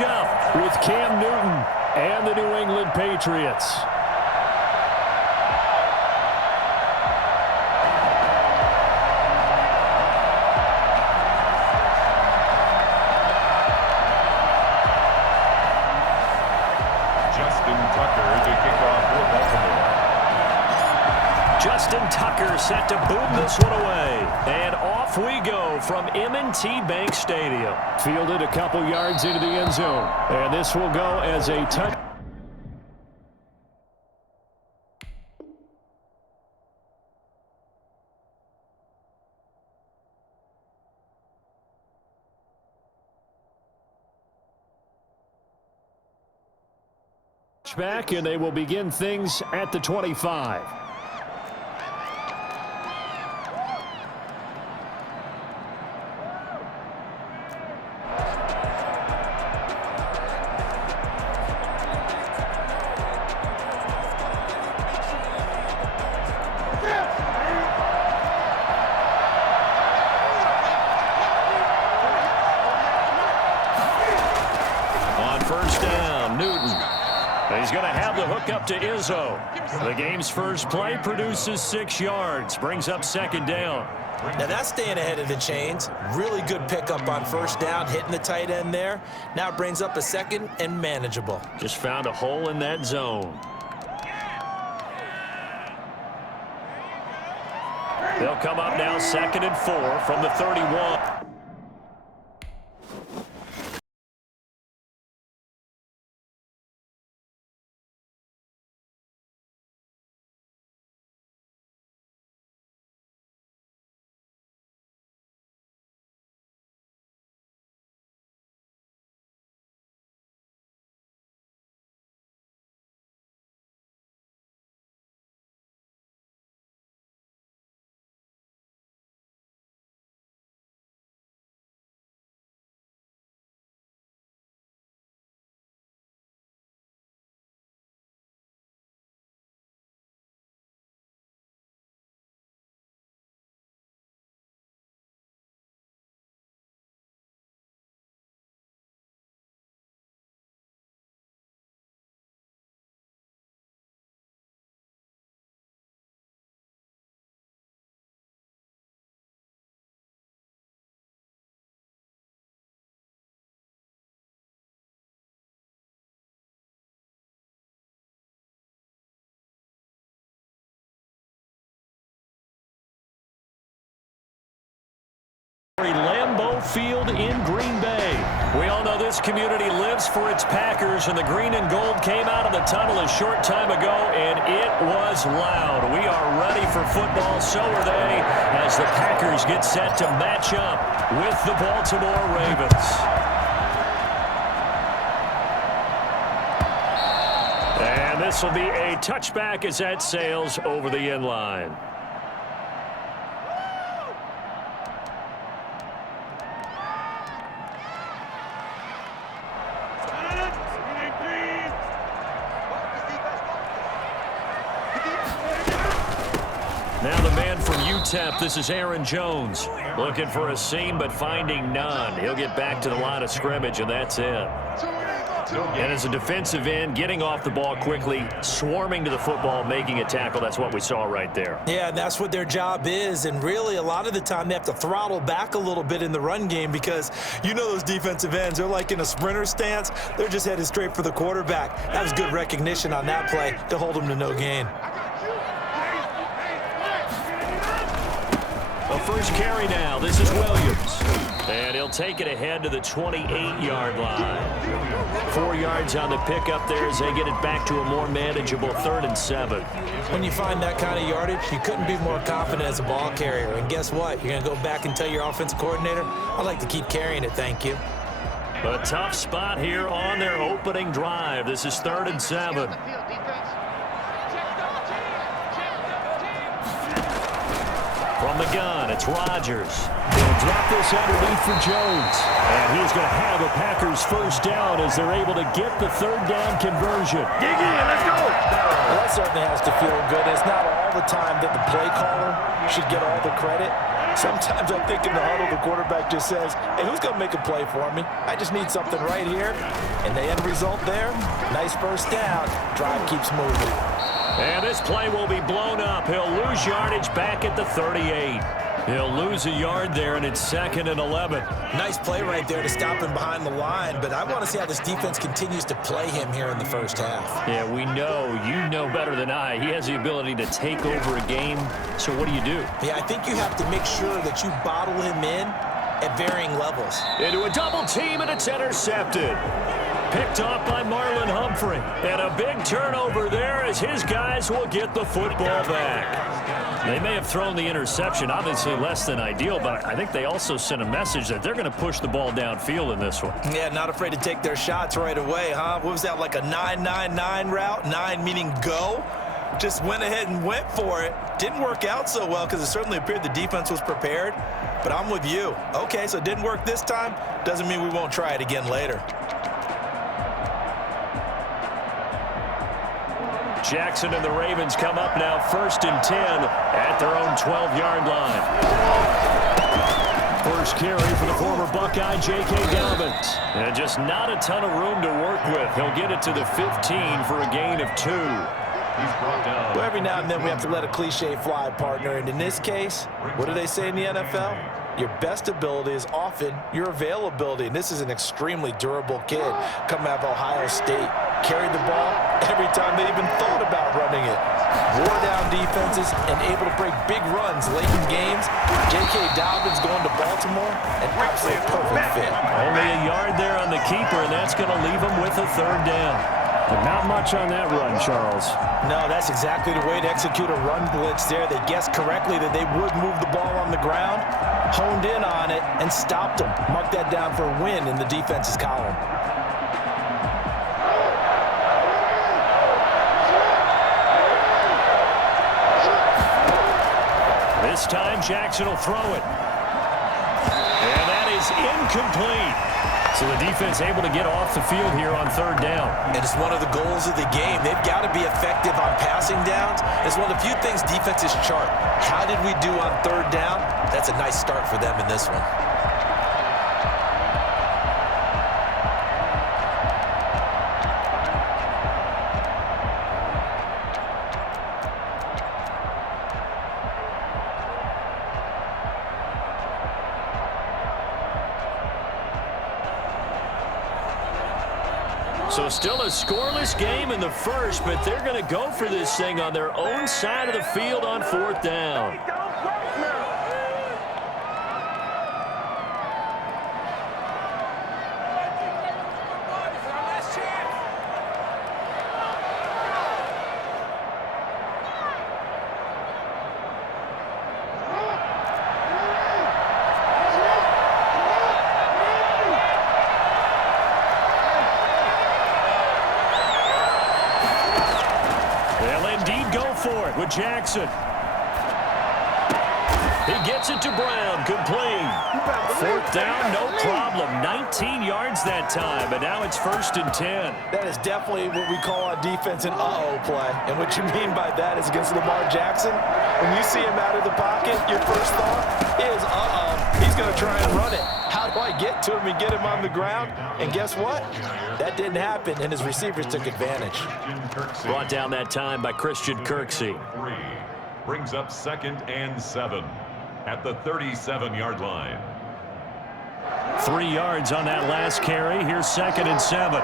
matchup with Cam Newton and the New England Patriots. Justin Tucker set to boom this one away. And off we go from M&T Bank Stadium. Fielded a couple yards into the end zone. And this will go as a touch. Back, and they will begin things at the 25. On first down, Newton. He's going to have the hook up to Izzo. The game's first play produces 6 yards, brings up second down. Now that's staying ahead of the chains. Really good pickup on first down, hitting the tight end there. Now it brings up a second and manageable. Just found a hole in that zone. They'll come up now 2nd and 4 from the 31. Lambeau Field in Green Bay. We all know this community lives for its Packers, and the green and gold came out of the tunnel a short time ago, and it was loud. We are ready for football, so are they, as the Packers get set to match up with the Baltimore Ravens. And this will be a touchback as that sails over the end line. Now the man from UTEP, this is Aaron Jones. Looking for a seam, but finding none. He'll get back to the line of scrimmage, and that's it. And as a defensive end, getting off the ball quickly, swarming to the football, making a tackle, that's what we saw right there. Yeah, that's what their job is, and really a lot of the time they have to throttle back a little bit in the run game because you know those defensive ends, they're like in a sprinter stance. They're just headed straight for the quarterback. That was good recognition on that play to hold them to no gain. A first carry now. This is Williams. And he'll take it ahead to the 28-yard line. 4 yards on the pickup there as they get it back to a more manageable 3rd and 7. When you find that kind of yardage, you couldn't be more confident as a ball carrier. And guess what? You're going to go back and tell your offensive coordinator, I'd like to keep carrying it, thank you. A tough spot here on their opening drive. This is 3rd and 7. From the gun, it's Rodgers. They'll drop this underneath for Jones. And he's going to have a Packers first down as they're able to get the 3rd down conversion. Dig in, let's go. Well, that certainly has to feel good. It's not all the time that the play caller should get all the credit. Sometimes I think in the huddle, the quarterback just says, hey, who's going to make a play for me? I just need something right here. And the end result there, nice first down. Drive keeps moving. And this play will be blown up. He'll lose yardage back at the 38. He'll lose a yard there, and it's 2nd and 11. Nice play right there to stop him behind the line, but I want to see how this defense continues to play him here in the first half. Yeah, we know. You know better than I. He has the ability to take over a game, so what do you do? Yeah, I think you have to make sure that you bottle him in at varying levels. Into a double team, and it's intercepted. Picked off by Marlon Humphrey. And a big turnover there as his guys will get the football back. They may have thrown the interception, obviously less than ideal, but I think they also sent a message that they're going to push the ball downfield in this one. Yeah, not afraid to take their shots right away, huh? What was that, like a 9-9-9 route? 9 meaning go? Just went ahead and went for it. Didn't work out so well because it certainly appeared the defense was prepared, but I'm with you. Okay, so it didn't work this time. Doesn't mean we won't try it again later. Jackson and the Ravens come up now 1st and 10 at their own 12-yard line. First carry for the former Buckeye, J.K. Dobbins. And just not a ton of room to work with. He'll get it to the 15 for a gain of 2. Well, every now and then we have to let a cliche fly, partner. And in this case, what do they say in the NFL? Your best ability is often your availability. And this is an extremely durable kid coming out of Ohio State. Carried the ball every time they even thought about running it. Wore down defenses and able to break big runs late in games. J.K. Dobbins going to Baltimore, an absolute perfect fit. Only a yard there on the keeper, and that's going to leave him with a 3rd down. But not much on that run, Charles. No, that's exactly the way to execute a run blitz there. They guessed correctly that they would move the ball on the ground, honed in on it, and stopped them. Mark that down for a win in the defense's column. This time, Jackson will throw it. And that is incomplete. So the defense able to get off the field here on 3rd down. And it's one of the goals of the game. They've got to be effective on passing downs. It's one of the few things defenses chart. How did we do on 3rd down? That's a nice start for them in this one. So still a scoreless game in the first, but they're going to go for this thing on their own side of the field on 4th down. With Jackson. He gets it to Brown, complete. 4th down, no problem. 19 yards that time, but now it's 1st and 10. That is definitely what we call on defense an uh-oh play. And what you mean by that is against Lamar Jackson, when you see him out of the pocket, your first thought is, uh-oh, he's going to try and run it. How do I get to him and get him on the ground? And guess what? That didn't happen, and his receivers took advantage. Brought down that time by Christian Kirksey. Brings up 2nd and 7 at the 37-yard line. 3 yards on that last carry. Here's 2nd and 7.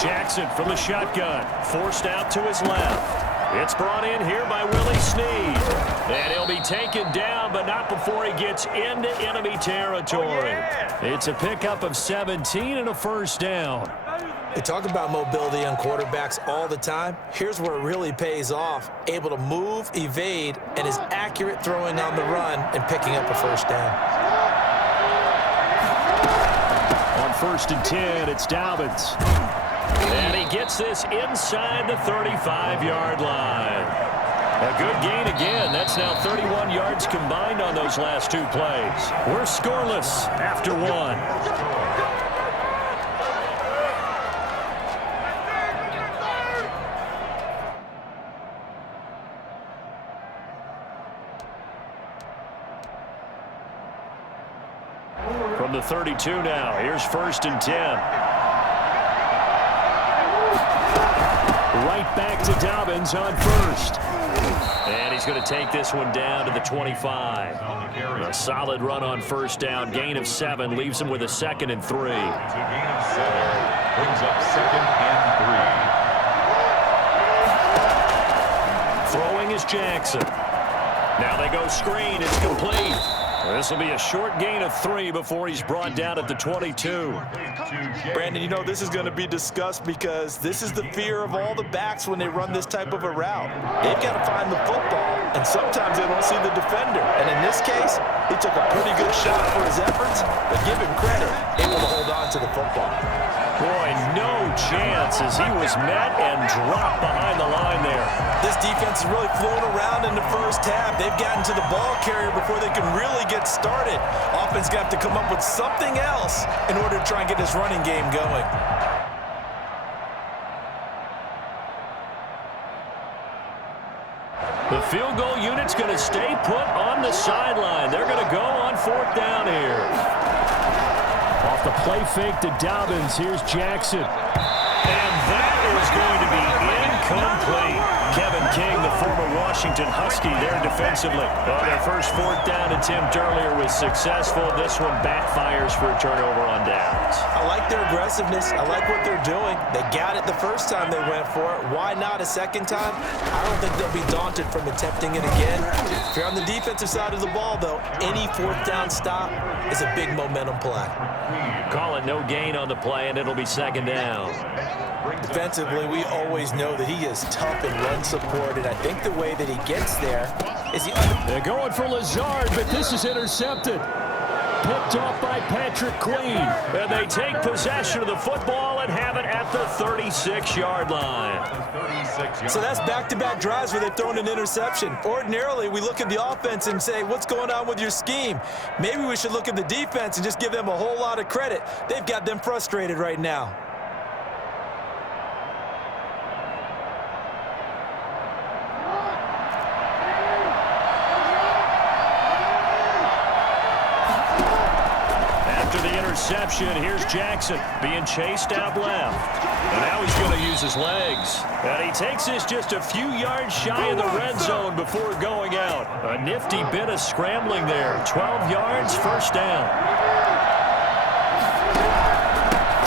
Jackson from the shotgun. Forced out to his left. It's brought in here by Willie Snead. And he'll be taken down, but not before he gets into enemy territory. It's a pickup of 17 and a 1st down. They talk about mobility on quarterbacks all the time. Here's where it really pays off. Able to move, evade, and is accurate throwing on the run and picking up a 1st down. On 1st and 10, it's Dobbins. And he gets this inside the 35-yard line. A good gain again. That's now 31 yards combined on those last 2 plays. We're scoreless after 1. From the 32 now, here's 1st and 10. Right back to Dobbins on 1st. And he's going to take this one down to the 25. A solid run on 1st down. Gain of 7 leaves him with a 2nd and 3. Gain of 7 brings up 2nd and 3. Throwing is Jackson. Now they go screen. It's complete. This will be a short gain of 3 before he's brought down at the 22. Brandon, you know this is going to be discussed because this is the fear of all the backs when they run this type of a route. They've got to find the football, and sometimes they don't see the defender. And in this case, he took a pretty good shot for his efforts, but give him credit, able to hold on to the football. Boy, no chance as he was met and dropped behind the line there. This defense is really flown around in the first half. They've gotten to the ball carrier before they can really get started. Offense going to have to come up with something else in order to try and get this running game going. The field goal unit's going to stay put on the sideline. They're going to go on 4th down here. Off the play fake to Dobbins. Here's Jackson. And that is going to be incomplete. Kevin King, the former Washington Husky, there defensively. Well, their first 4th down attempt earlier was successful. This one backfires for a turnover on downs. I like their aggressiveness. I like what they're doing. They got it the first time they went for it. Why not a second time? I don't think they'll be daunted from attempting it again. If you're on the defensive side of the ball, though, any 4th down stop is a big momentum play. Call it no gain on the play, and it'll be 2nd down. Defensively, we always know that he is tough in run support, and I think the way that he gets there is They're going for Lazard, but this is intercepted. Picked off by Patrick Queen. And they take possession of the football and have it at the 36-yard line. So that's back-to-back drives where they've thrown an interception. Ordinarily, we look at the offense and say, what's going on with your scheme? Maybe we should look at the defense and just give them a whole lot of credit. They've got them frustrated right now. Interception. Here's Jackson being chased out left. And now he's going to use his legs. And he takes this just a few yards shy of the red zone before going out. A nifty bit of scrambling there. 12 yards, 1st down.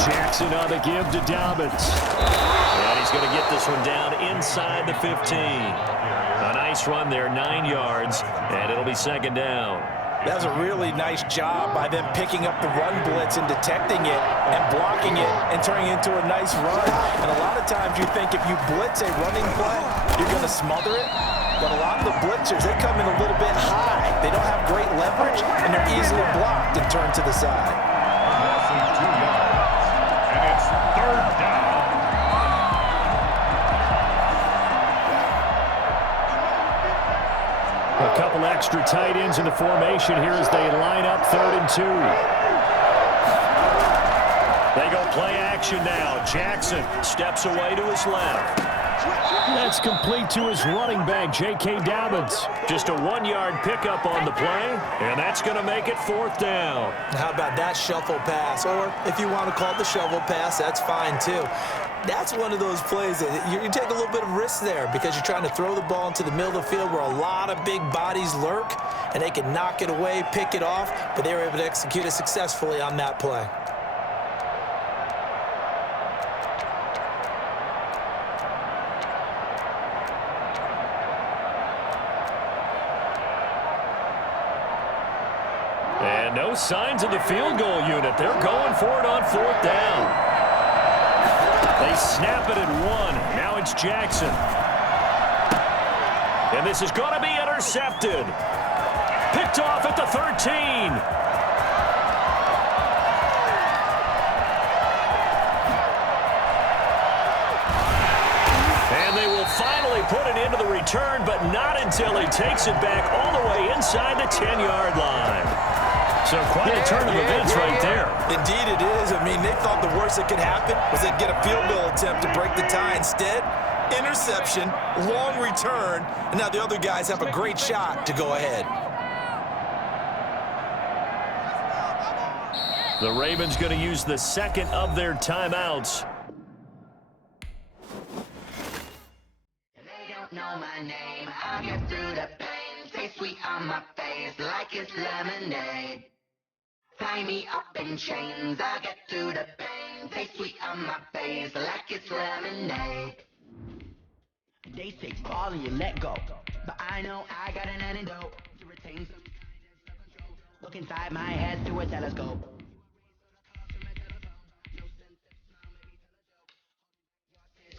Jackson on the give to Dobbins. And he's going to get this one down inside the 15. A nice run there, 9 yards. And it'll be 2nd down. That was a really nice job by them picking up the run blitz and detecting it and blocking it and turning it into a nice run. And a lot of times you think if you blitz a running play, you're going to smother it. But a lot of the blitzers, they come in a little bit high. They don't have great leverage, and they're easily blocked and turned to the side. Loss of 2 yards. And it's 3rd down. A couple extra tight ends in the formation here as they line up 3rd and 2. They go play action now. Jackson steps away to his left. That's complete to his running back, J.K. Dobbins. Just a 1-yard pickup on the play, and that's going to make it 4th down. How about that shuffle pass? Or if you want to call it the shovel pass, that's fine too. That's one of those plays that you take a little bit of risk there because you're trying to throw the ball into the middle of the field where a lot of big bodies lurk, and they can knock it away, pick it off, but they were able to execute it successfully on that play. And no signs of the field goal unit. They're going for it on 4th down. They snap it at 1. Now it's Jackson. And this is going to be intercepted. Picked off at the 13. And they will finally put it into the return, but not until he takes it back all the way inside the 10-yard line. So quite a turn of events right there. Indeed it is. I mean, they thought the worst that could happen was they'd get a field goal attempt to break the tie. Instead, interception, long return, and now the other guys have a great shot to go ahead. The Ravens going to use the second of their timeouts. They don't know my name. I'll get through the pain. Stay sweet on my face like it's lemonade. Tie me up in chains. I'll get through the pain. Stay sweet on my face like it's lemonade. They say fall and you let go, but I know I got an antidote to retain some self-control. Look inside my head through a telescope.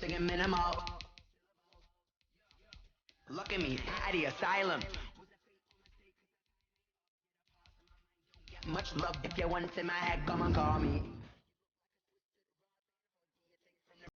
Singing minimal. Look at me, at the asylum. Much love if you once in my head, come and call me.